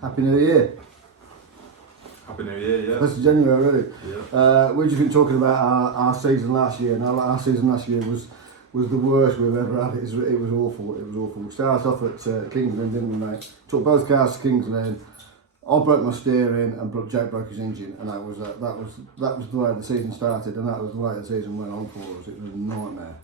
Happy New Year. Happy New Year, yeah. 1st of January already. Yeah. We've just been talking about our season last year. Now, our season last year was the worst we've ever had. It was awful. It was awful. We started off at Kingsland, didn't we, mate? Took both cars to Kingsland. I broke my steering and Jack broke his engine, and that was the way the season started, and that was the way the season went on for us. It was a nightmare.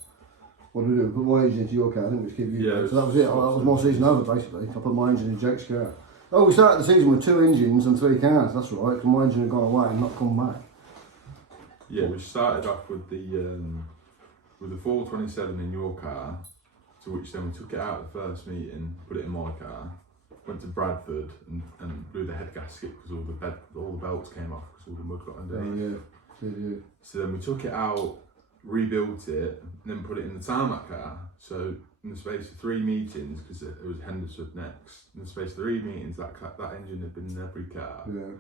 What did we do? We put my engine into your car, didn't we? Just keep you. Yeah. So that was it. That was my season over basically. I put my engine in Jake's car. Oh, we started the season with 2 engines and 3 cars. That's right. Because my engine had gone away and not come back. Yeah, we started off with the 427 in your car, to which then we took it out of the first meeting, put it in my car, went to Bradford and blew the head gasket because all the belts came off because all the mud got underneath. Oh yeah. So then we took it out, rebuilt it, and then put it in the tarmac car. So in the space of 3 meetings, because it was Henderson next, in the space of 3 meetings, that engine had been in every car. Yeah.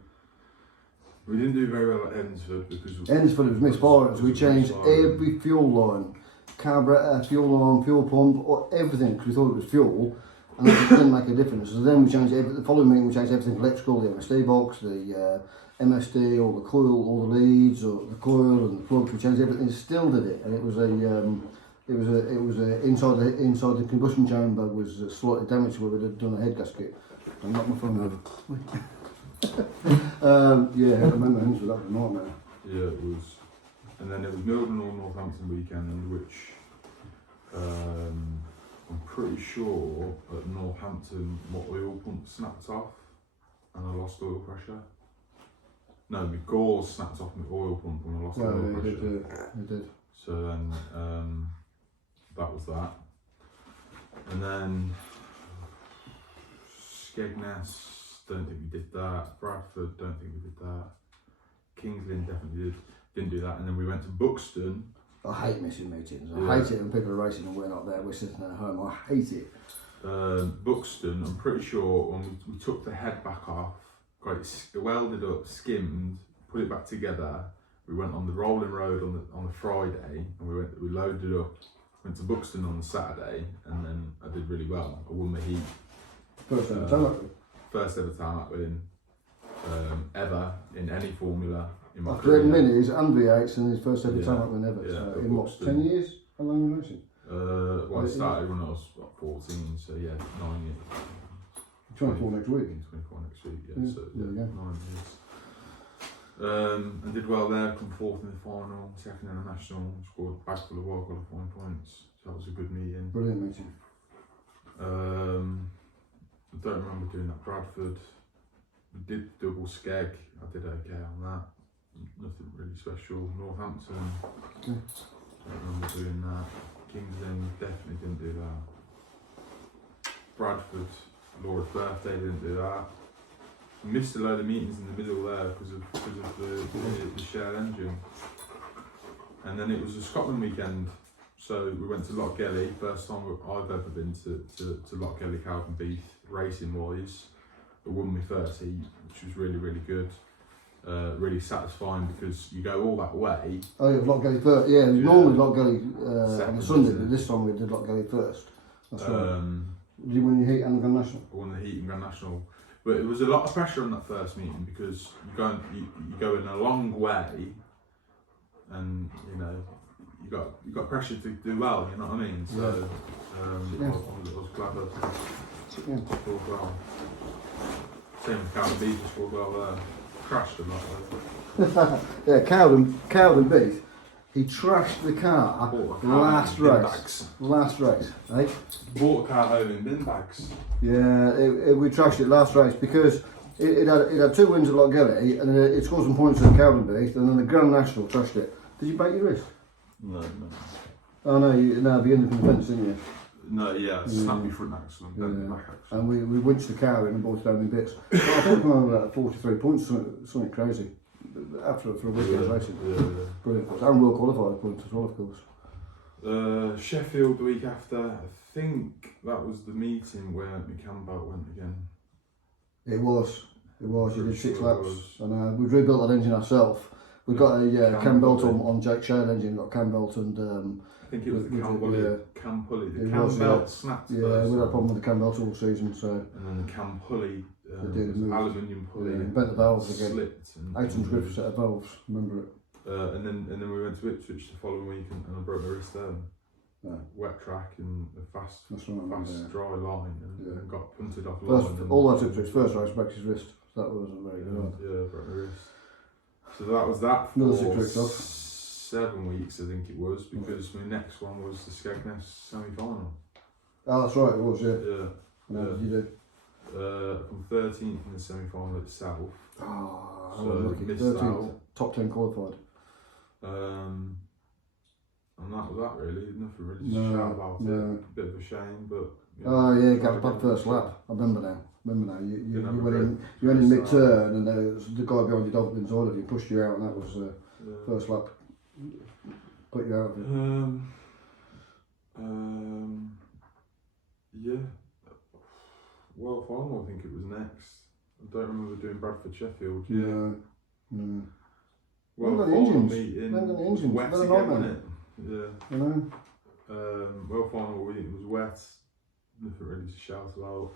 We didn't do very well at Endsford because Endsford was misfiring, so we changed every fuel line, carburetor, fuel line, fuel pump, or everything, because we thought it was fuel, and it didn't make a difference. So then we changed the following meeting, we changed everything electrical, the MSD box, the MSD, all the coil, all the leads, or the coil and the plugs. We changed everything, still did it, and it was inside the combustion chamber was slightly damaged where we'd done a head gasket. I knocked my phone over. Yeah, I remember Henderson, that was a nightmare. yeah, it was. And then it was Milton or Northampton weekend, which I'm pretty sure at Northampton my oil pump snapped off and I lost oil pressure. No, my gauze snapped off my oil pump and I lost oil pressure. It did. So then that was that. And then Skegness, don't think we did that. Bradford, don't think we did that. Kingsland definitely didn't do that. And then we went to Buxton. I hate missing meetings. I hate it when people are racing and we're not there. We're sitting at home. I hate it. Buxton, I'm pretty sure when we took the head back off, got it welded up, skimmed, put it back together. We went on the rolling road on the Friday, and we loaded up. Went to Buxton on the Saturday, and then I did really well. I won the heat. First ever tarmac. First ever tarmac win ever in any formula in my After career. minis and V8s and his first ever tarmac win ever. Yeah, So in what, 10 years? How long have you been racing? Well, I started when I was 14, so yeah, 9 years. 24 next week. 24 next week, yeah. Yeah, So there we go. 9 years. And did well there, come 4th in the final, 2nd in the national, scored a bag full of world qualifying points. So that was a good meeting. Brilliant meeting. I don't remember doing that. Bradford, we did double skeg, I did okay on that. Nothing really special. Northampton, Okay. don't remember doing that. Kingsland, definitely didn't do that. Bradford, Laura's birthday, didn't do that. Missed a load of meetings in the middle there because of the shared engine. And then it was a Scotland weekend, so we went to Lochgelly, first time I've ever been to Lochgelly Cowdenbeath racing wise. I won my first heat, which was really, really good. Really satisfying because you go all that way. Oh yeah, Lochgelly first. Yeah, normally Lochgelly on a Sunday, but this time we did Lochgelly first. That's right. Did you win your heat and the Grand National? I won the heat and Grand National. But it was a lot of pressure on that first meeting because you go in a long way, and you know you got pressure to do well. You know what I mean? So I was glad I scored well. Same with Cowdenbeath, scored well there. Crashed a lot. Yeah, Cowdenbeath. He trashed the car last race. Eh? Bought a car home in bin bags. Yeah, we trashed it last race because it had 2 wins at Lochgelly and it scored some points at Cowdenbeath, and then the Grand National trashed it. Did you break your wrist? No. Oh no, the end of the fence, didn't you? No, yeah, snapped my front axle and bent my back axle. And we winched the car in and brought it down in bits. But I think we were at 43 points, something crazy. For a weekend's racing. Yeah. Brilliant. And well qualified points as well, of course. Sheffield the week after, I think that was the meeting where my cam belt went again. It was. You did 6 sure laps. And we've rebuilt that engine ourselves. We've got a cam belt on Jake Shane engine, got cam belt and I think it was the With Cam it, Pulley. yeah. Cam Pulley. The It Cam was, belt yeah. snapped Yeah, first. we had a problem with the cam belts all season, so And then the Cam Pulley, They did, was moved. aluminium pulley. yeah, bent the valves again. Slipped. And 800 quid for a set of valves, remember it? and then we went to Ipswich the following week and I broke my wrist there. No. Wet track and a fast That's right, yeah. dry line and, Yeah. and got punted off line. First, and, all that Ipswich, first race breaks his wrist, so that wasn't very good. yeah, broke my wrist. So that was that Another for 6 weeks off. 7 weeks, I think it was, because my next one was the Skegness semi-final. Oh, that's right, it was, yeah. Yeah. And how did you do? From 13th in the semi-final itself. Oh, I So was lucky. missed 13th, out. top 10 qualified. And that was that really. Nothing really to No, shout about no. it. Bit of a shame, but. Oh yeah, tried got a again. bad first lap. I remember now. You Didn't have a went in. great You went in first lap. mid-turn, and there was the guy behind you, Dolphins ordered you, pushed you out, and that was Yeah. first lap. Put you out of it. Yeah. Well, final, I think it was next. I don't remember doing Bradford Sheffield. Yeah. No, no. Well, Remember the final engines? meeting Remember the was engines? wet They're a again, nightmare. wasn't it? Yeah. You know. Well, final week was wet. Nothing really to shout about.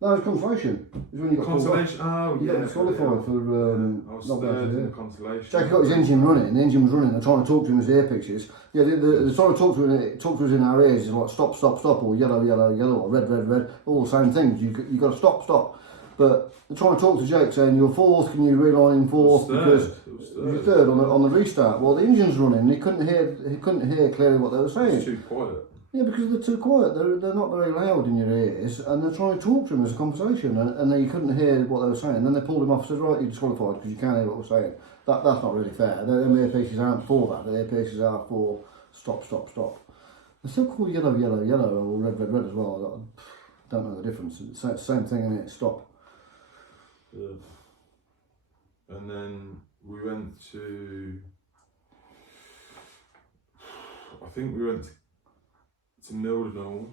No, it's consolation. It's when you got pulled off. Consolation. Oh, You yeah. got disqualified for I was not bad. third in Yeah. the consolation. Jack got his engine running, the engine was running, they're trying to talk to him as the air pitches. Yeah, they're trying to talk to us in our ears, it's like stop, stop, stop, or yellow, yellow, yellow, or red, red, red, all the same things. You got to stop, stop. But they're trying to talk to Jake saying, you're fourth, can you realign in fourth? Because you're third on the restart. Well, the engine's running, and he couldn't hear clearly what they were saying. It's too quiet. Yeah, because they're too quiet. They're not very loud in your ears, and they're trying to talk to him as a conversation, and they couldn't hear what they were saying. Then they pulled him off and said, right, you're disqualified because you can't hear what we're saying. That's not really fair. The earpieces aren't for that. The earpieces are for stop, stop, stop. They still call yellow, yellow, yellow, or red, red, red as well. I don't know the difference. It's the same thing, isn't it? Stop. Yeah. And then we went to. I think we went to Mildenhall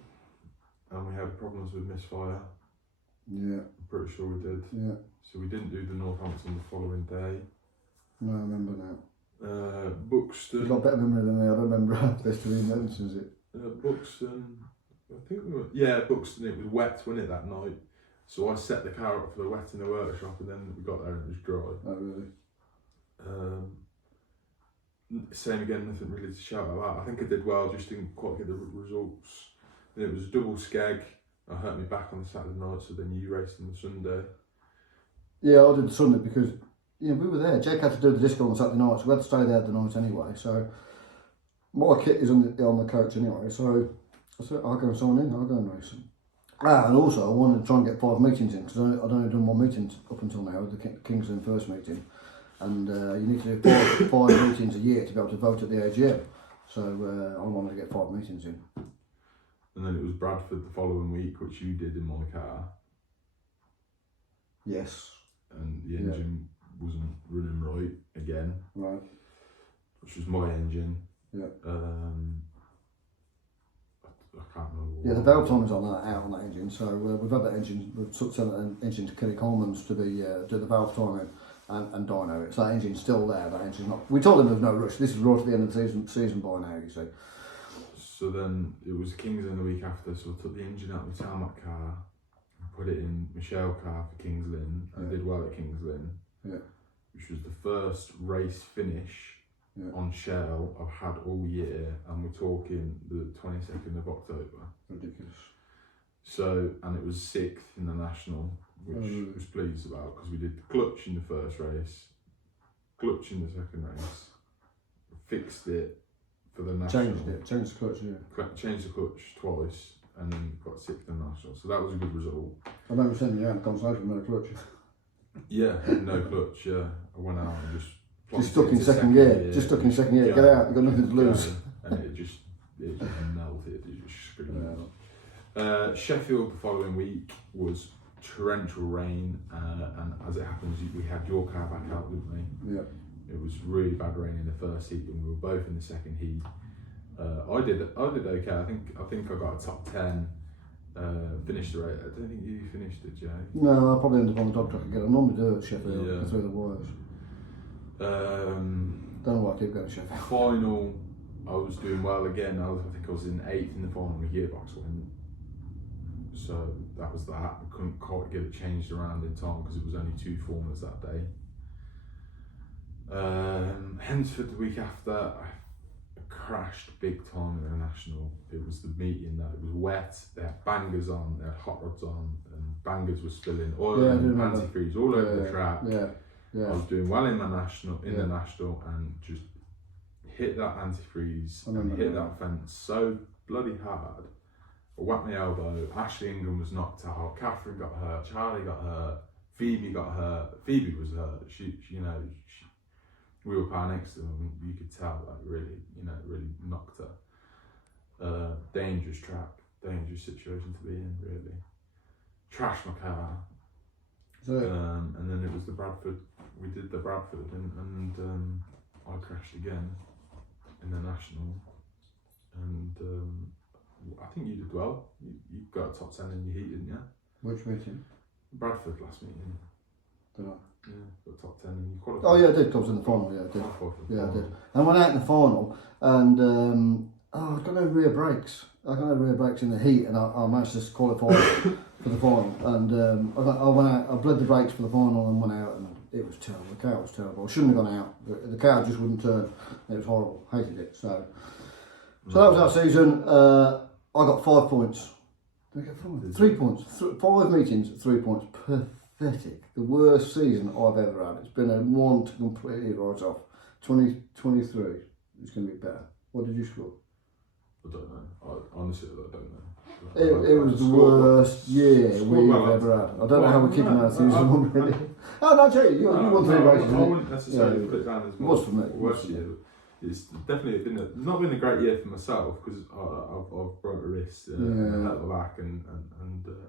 and we had problems with misfire. Yeah. I'm pretty sure we did. Yeah. So we didn't do the Northampton the following day. No, I remember now. Buxton. You've got better memory than me. I don't remember best of the events, is it? Buxton. I think we were. Yeah, Buxton. It was wet, wasn't it, that night? So I set the car up for the wet in the workshop, and then we got there and it was dry. Oh, really? Same again, nothing really to shout about. I think I did well, just didn't quite get the results. Then it was a double skeg. I hurt me back on the Saturday night, so then you raced on the Sunday. Yeah, I did the Sunday because we were there. Jake had to do the disco on Saturday night, so we had to stay there the night anyway. So my kit is on the coach anyway, so I said, I'll go and sign in, I'll go and race. And also, I wanted to try and get 5 meetings in because I'd only done 1 meeting up until now, the King's Lynn first meeting. And you need to do 5 meetings a year to be able to vote at the AGM. So I wanted to get 5 meetings in. And then it was Bradford the following week, which you did in my car. Yes. And the engine wasn't running right again. Right. Which was my engine. Yeah. I can't remember. Yeah, the valve time is out on that engine. So we've had that engine, we've sent that engine to Kenny Coleman's to be do the valve timing and dyno it. So that engine's still there. That engine's not. We told him there's no rush. This is right at the end of the season by now. You see. So then it was Kings Lynn the week after. So I took the engine out of the tarmac car, put it in Michelle car for Kings Lynn, and did well at Kings Lynn. Yeah. Which was the first race finish on Shell I've had all year, and we're talking the 22nd of October. Ridiculous. So, and it was 6th in the national, which I was pleased about because we did the clutch in the first race, clutch in the second race, fixed it for the national. Changed the clutch, yeah. Changed the clutch twice, and then got 6th in the national. So that was a good result. I remember sending you out in consolation with no clutch. Yeah, no clutch. Yeah, I went out and just Stuck in second gear. Just stuck in second gear. Get out. You've got nothing to lose. And it just melted. It just screamed. Sheffield the following week was torrential rain, and as it happens, we had your car back out, didn't we? Yeah. It was really bad rain in the first heat, and we were both in the second heat. I did okay. I think I got a top 10. Finished the race. I don't think you finished it, Jay. No, I'll probably end up on the dog track again. I normally do it at Sheffield, through the wires. Don't know why I keep going to Sheffield. Final I was doing well again. I think I was in 8th in the final when the gearbox went. So that was that. I couldn't quite get it changed around in time because it was only 2 formers that day. Hensford the week after, I crashed big time in the national. It was the meeting that it was wet. They had bangers on, they had hot rods on, and bangers were spilling oil and antifreeze all over the track. I was doing well in my national, the national, and just hit that antifreeze and hit that fence so bloody hard. I whacked my elbow. Ashley Ingham was knocked out. Catherine got hurt. Charlie got hurt. Phoebe got hurt. Phoebe was hurt. We were par next to them. You could tell that really knocked her. Dangerous track, dangerous situation to be in. Really, trashed my car. And then it was the Bradford. We did the Bradford, and I crashed again in the national, and I think you did well. You got a top 10 in your heat, didn't you? Which meeting? Bradford last meeting. Did I? Yeah, got top 10 and you qualified. Oh yeah, I did. I was in the final. Yeah, I did. I did. And I went out in the final, and I got no rear brakes. I got no rear brakes in the heat, and I managed to qualify for the final. And I went out. I bled the brakes for the final and went out, and it was terrible. The car was terrible. I shouldn't have gone out. The car just wouldn't turn. It was horrible. Hated it. So that was our season. I got 5 points. Did I get 5? 3 points. 5 meetings, 3 points. Pathetic. The worst season I've ever had. It's been a one to completely write off. 2023. It's going to be better. What did you score? I don't know. Honestly, I don't know. It was the worst year we've ever had. I don't know how we're keeping our season on really. Oh no, Jay, you won 3 races. I wouldn't necessarily put it down as it was for me. Worst year. It's definitely not been a great year for myself because I've broke a wrist, hurt my back, and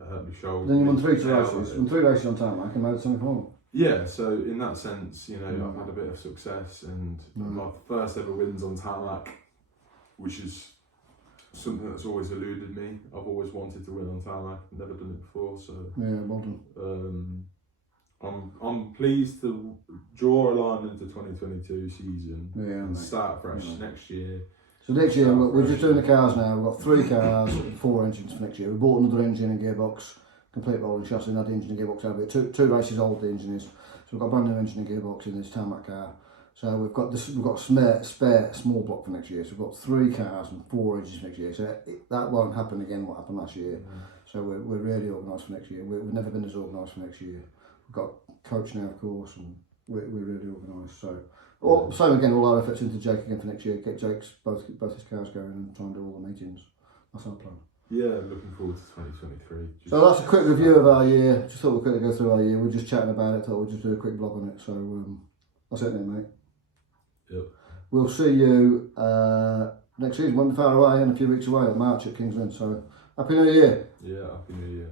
hurt my shoulder. Then you won 3 races. Won 3 races on tarmac and made it semi-final. Yeah, so in that sense, I've had a bit of success, and my first ever wins on tarmac, which is something that's always eluded me. I've always wanted to win on tarmac, never done it before, so yeah, well done. I'm pleased to draw a line into 2022 season and start fresh next year. So next year we're just doing the cars now. We've got 3 cars, 4 engines for next year. We bought another engine and gearbox, complete rolling chassis, and had the engine and gearbox out of it. 2 races old the engine is. So we've got a brand new engine and gearbox in this tarmac car. So we've got a spare small block for next year. So we've got 3 cars and 4 engines next year. So that won't happen again what happened last year. So we're really organised for next year. We've never been as organised for next year. We've got a coach now, of course, and we're really organised. So, same again, all our efforts into Jake again for next year. Get Jake's both his cars going and try and do all the meetings. That's our plan. Yeah, looking forward to 2023. So that's a quick review of our year. Just thought we'd quickly go through our year. We're just chatting about it. Thought we'd just do a quick blog on it. So that's it then, mate. Yep. We'll see you next season. Won't be far away, and a few weeks away at March at King's Lynn. So happy New Year. Yeah, happy New Year.